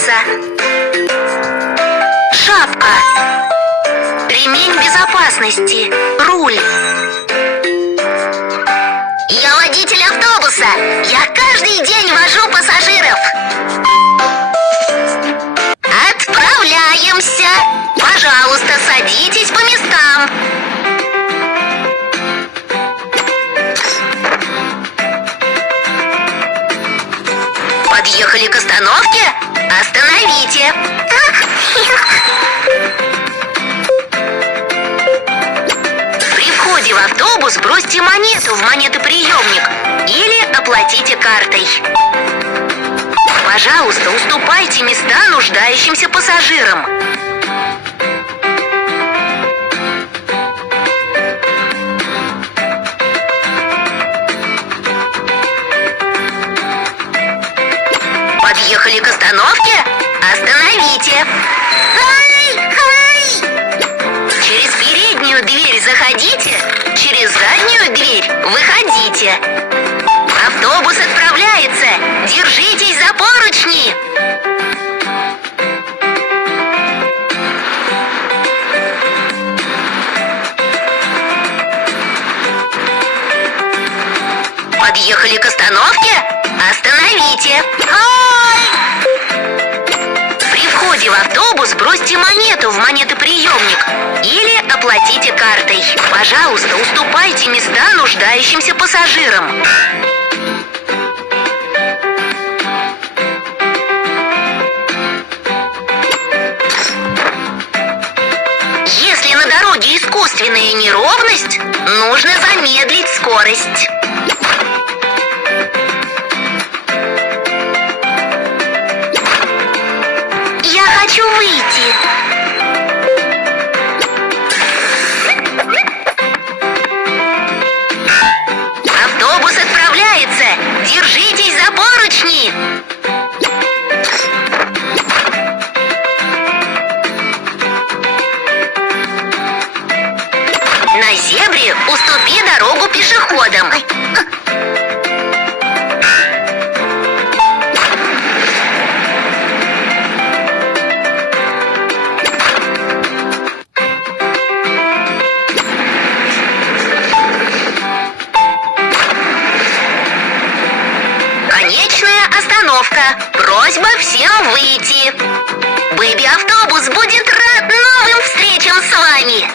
автобуса. Шапка. Ремень безопасности. Руль. Я водитель автобуса. Я каждый день вожу пассажиров. Отправляемся. Пожалуйста, садитесь по местам. Подъехали к остановке? Остановите. При входе в автобус бросьте монету в монетоприемник или оплатите картой. Пожалуйста, уступайте места нуждающимся пассажирам. Подъехали к остановке? Остановите. Через переднюю дверь заходите, через заднюю дверь выходите. Автобус отправляется. Держитесь за поручни. Подъехали к остановке? Остановите. При входе в автобус бросьте монету в монетоприемник или оплатите картой. Пожалуйста, уступайте места нуждающимся пассажирам. Если на дороге искусственная неровность, нужно замедлить скорость. Я хочу выйти. Автобус отправляется. Держитесь за поручни. На зебре уступи дорогу пешеходам. Конечная остановка. Просьба всем выйти. Бэби-автобус будет рад новым встречам с вами.